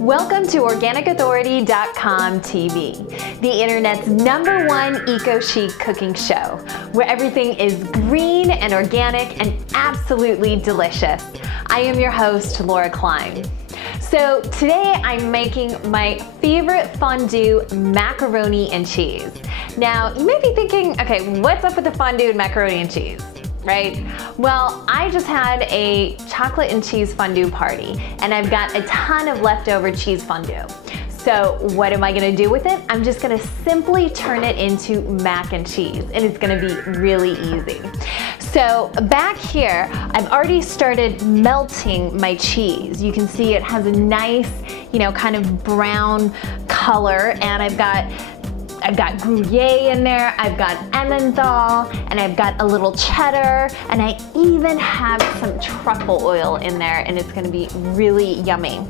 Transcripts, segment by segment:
Welcome to OrganicAuthority.com TV, the internet's #1 eco-chic cooking show, where everything is green and organic and absolutely delicious. I am your host, Laura Klein. So today I'm making my favorite fondue macaroni and cheese. Now you may be thinking, okay, what's up with the fondue and macaroni and cheese? Right? Well, I just had a chocolate and cheese fondue party and I've got a ton of leftover cheese fondue. So what am I gonna do with it? I'm just gonna simply turn it into mac and cheese, and it's gonna be really easy. So back here, I've already started melting my cheese. You can see it has a nice, kind of brown color, and I've got Gruyere in there, I've got Emmenthal, and I've got a little cheddar, and I even have some truffle oil in there, and it's gonna be really yummy.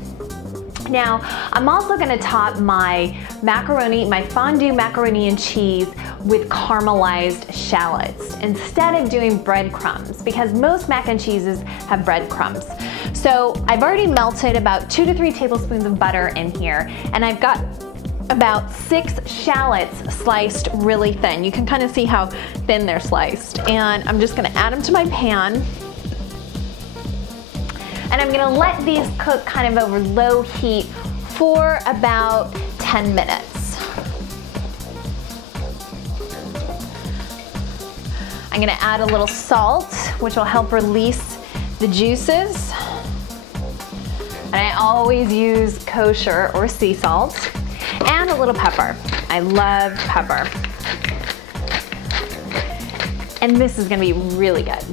Now, I'm also gonna top my fondue macaroni and cheese with caramelized shallots instead of doing breadcrumbs, because most mac and cheeses have breadcrumbs. So I've already melted about 2 to 3 tablespoons of butter in here, and I've got about 6 shallots sliced really thin. You can kind of see how thin they're sliced. And I'm just gonna add them to my pan. And I'm gonna let these cook kind of over low heat for about 10 minutes. I'm gonna add a little salt, which will help release the juices. And I always use kosher or sea salt. And a little pepper. I love pepper. And this is gonna be really good.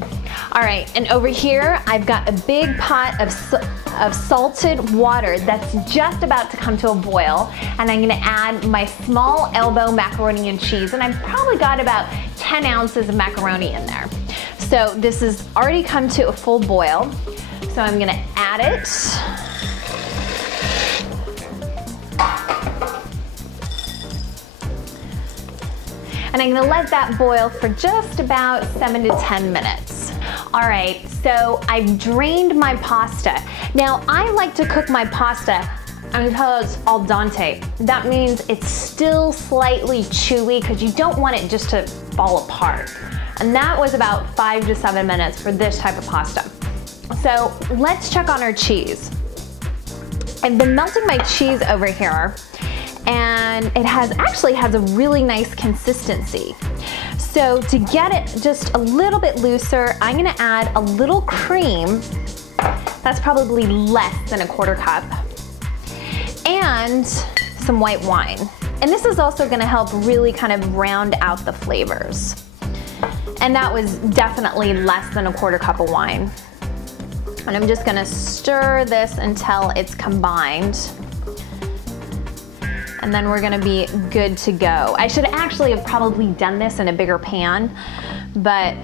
All right, and over here, I've got a big pot of salted water that's just about to come to a boil, and I'm gonna add my small elbow macaroni and cheese, and I've probably got about 10 ounces of macaroni in there. So this has already come to a full boil, so I'm gonna add it. And I'm gonna let that boil for just about 7 to 10 minutes. All right, so I've drained my pasta. Now, I like to cook my pasta until it's al dente. That means it's still slightly chewy because you don't want it just to fall apart. And that was about 5 to 7 minutes for this type of pasta. So let's check on our cheese. I've been melting my cheese over here, and it actually has a really nice consistency. So to get it just a little bit looser, I'm gonna add a little cream. That's probably less than a 1/4 cup. And some white wine. And this is also gonna help really kind of round out the flavors. And that was definitely less than a 1/4 cup of wine. And I'm just gonna stir this until it's combined. And then we're gonna be good to go. I should actually have probably done this in a bigger pan, but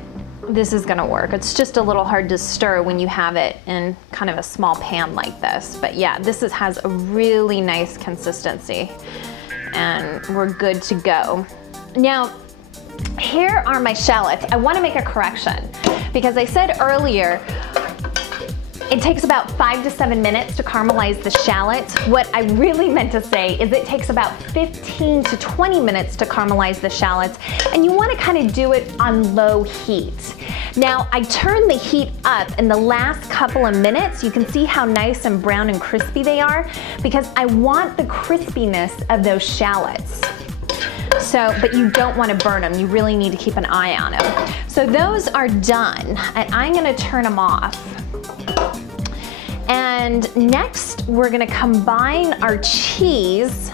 this is gonna work. It's just a little hard to stir when you have it in kind of a small pan like this. But yeah, this has a really nice consistency, and we're good to go. Now, here are my shallots. I wanna make a correction, because I said earlier, it takes about 5 to 7 minutes to caramelize the shallots. What I really meant to say is it takes about 15 to 20 minutes to caramelize the shallots, and you wanna kind of do it on low heat. Now, I turned the heat up in the last couple of minutes. You can see how nice and brown and crispy they are, because I want the crispiness of those shallots. So, but you don't want to burn them. You really need to keep an eye on them. So those are done, and I'm gonna turn them off. And next, we're gonna combine our cheese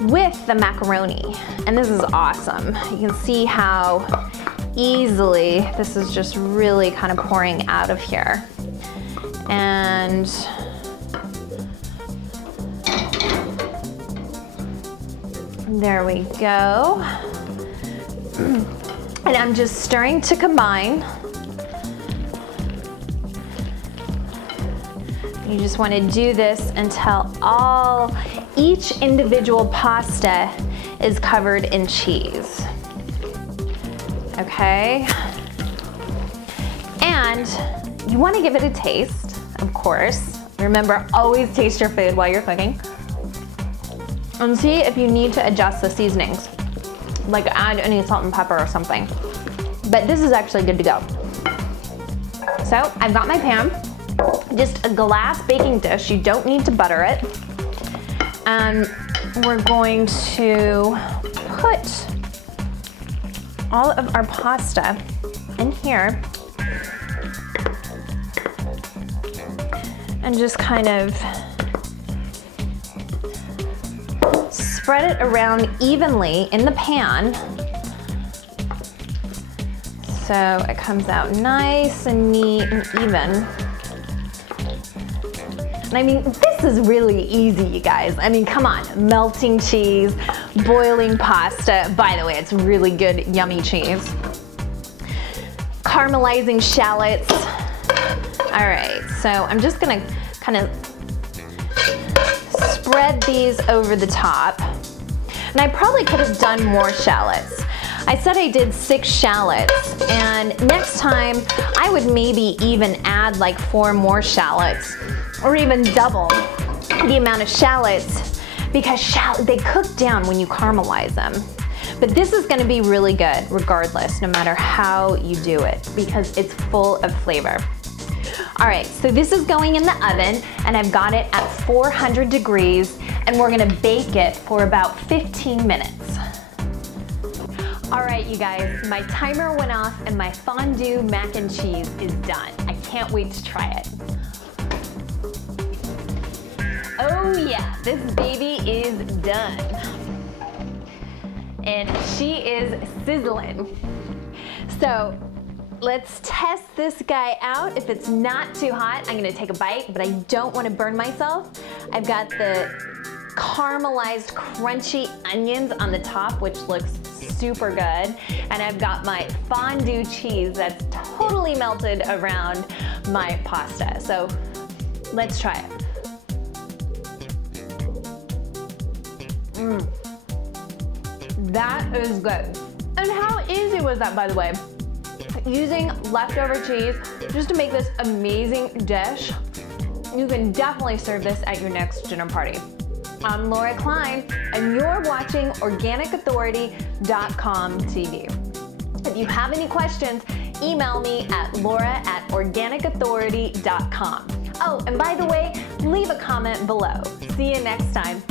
with the macaroni. And this is awesome. You can see how easily this is just really kind of pouring out of here. And there we go. And I'm just stirring to combine. You just want to do this until each individual pasta is covered in cheese. Okay? And you want to give it a taste, of course. Remember, always taste your food while you're cooking. And see if you need to adjust the seasonings. Like add any salt and pepper or something. But this is actually good to go. So I've got my pan, just a glass baking dish. You don't need to butter it. And we're going to put all of our pasta in here and just kind of spread it around evenly in the pan so it comes out nice and neat and even. And I mean, this is really easy, you guys. I mean, come on, melting cheese, boiling pasta. By the way, it's really good, yummy cheese. Caramelizing shallots. All right, so I'm just gonna kind of spread these over the top. And I probably could have done more shallots. I said I did 6 shallots, and next time I would maybe even add like 4 more shallots, or even double the amount of shallots, because they cook down when you caramelize them. But this is gonna be really good regardless, no matter how you do it, because it's full of flavor. All right, so this is going in the oven, and I've got it at 400 degrees, and we're gonna bake it for about 15 minutes. All right, you guys, my timer went off and my fondue mac and cheese is done. I can't wait to try it. Oh yeah, this baby is done. And she is sizzling. So let's test this guy out. If it's not too hot, I'm gonna take a bite, but I don't wanna burn myself. I've got the caramelized crunchy onions on the top, which looks super good. And I've got my fondue cheese that's totally melted around my pasta. So let's try it. That is good. And how easy was that, by the way? Using leftover cheese just to make this amazing dish. You can definitely serve this at your next dinner party. I'm Laura Klein, and you're watching OrganicAuthority.com TV. If you have any questions, email me at laura@organicauthority.com. Oh, and by the way, leave a comment below. See you next time.